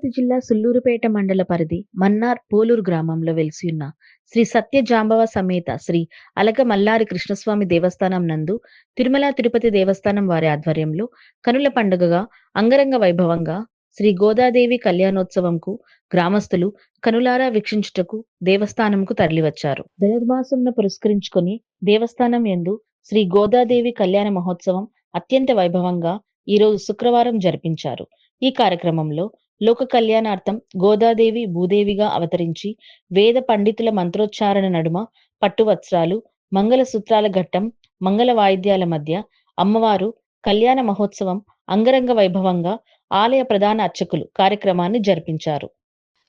తిరుపతి జిల్లా సుల్లూరుపేట మండల పరిధి మన్నార్ పోలూరు గ్రామంలో వెలిసి ఉన్న శ్రీ సత్య జాంబవ సమేత శ్రీ అలగ మల్లారి కృష్ణస్వామి దేవస్థానం నందు తిరుమల తిరుపతి దేవస్థానం వారి ఆధ్వర్యంలో కనుల పండుగగా అంగరంగ వైభవంగా శ్రీ గోదాదేవి కళ్యాణోత్సవంకు గ్రామస్తులు కనులారా వీక్షించుటకు దేవస్థానంకు తరలివచ్చారు. ధనుర్మాసంను పురస్కరించుకుని దేవస్థానం ఎందు శ్రీ గోదాదేవి కళ్యాణ మహోత్సవం అత్యంత వైభవంగా ఈ రోజు శుక్రవారం జరిపించారు. ఈ కార్యక్రమంలో లోక కళ్యాణార్థం గోదాదేవి భూదేవిగా అవతరించి వేద పండితుల మంత్రోచ్చారణ నడుమ పట్టువస్త్రాలు మంగళసూత్రాల మంగళ సూత్రాల ఘట్టం మంగళ వాయిద్యాల మధ్య అమ్మవారు కళ్యాణ మహోత్సవం అంగరంగ వైభవంగా ఆలయ ప్రధాన అర్చకులు కార్యక్రమాన్ని జరిపించారు.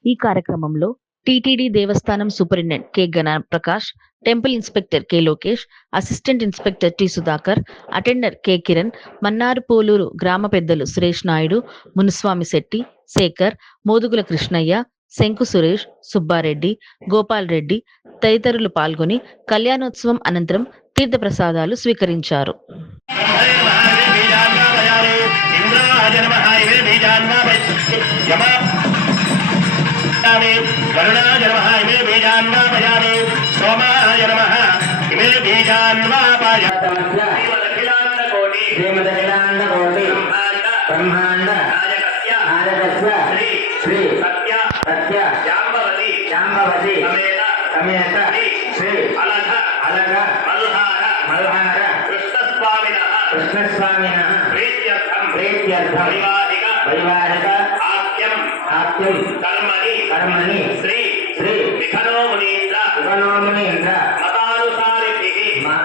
ఈ కార్యక్రమంలో టిటిడి దేవస్థానం superintendent K. Ganaprakash temple inspector K. Lokesh assistant inspector T. Sudhakar attender K. Kiran Mannaru Poluru గ్రామ పెద్దలు సురేష్ నాయుడు మునుస్వామి శెట్టి శేఖర్ మోదుగుల కృష్ణయ్య శంకు సురేష్ సుబ్బారెడ్డి గోపాల్ రెడ్డి తదితరులు పాల్గొని కళ్యాణోత్సవం అనంతరం తీర్థప్రసాదాలు స్వీకరించారు. వరుణాయ ಜಾಂಬವತಿ ಜಾಂಬವತಿ ಸಮೇತ ಸಮೇತ ಶ್ರೀ ಅಲಘ ಅಲಘ ಮಲ್ಹಾರ ಮಲ್ಹಾರ ಕೃಷ್ಣಸ್ವಾಮಿನಃ ಕೃಷ್ಣಸ್ವಾಮಿನಃ ಪ್ರೀತ್ಯರ್ಥಂ ಪ್ರೀತ್ಯರ್ಥಂ ವೈವಾಹಿಕ ವೈವಾಹಿಕ ಆಪ್ಯಂ ಆಪ್ಯಂ ಕರ್ಮಣಿ ಕರ್ಮಣಿ ಶ್ರೀ ಶ್ರೀ ವಿಖನೋ ಮುನೀಂದ್ರ ವಿಖನೋ ಮುನೀಂದ್ರ ಮತಾನುಸಾರಿಭಿಃ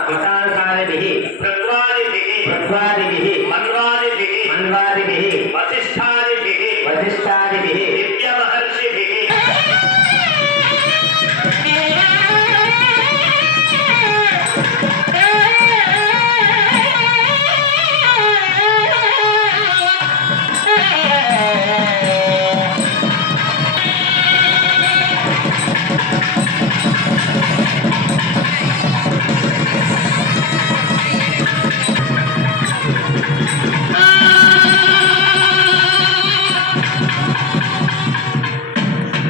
ಮತಾನುಸಾರಿಭಿಃ ಪ್ರತ್ವಾದಿಭಿಃ ಪ್ರತ್ವಾದಿಭಿಃ ಮನ್ವಾದಿಭಿಃ ಮನ್ವಾದಿಭಿಃ ವಸಿಷ್ಠಾದಿಭಿಃ ವಸಿಷ್ಠಾದಿಭಿಃ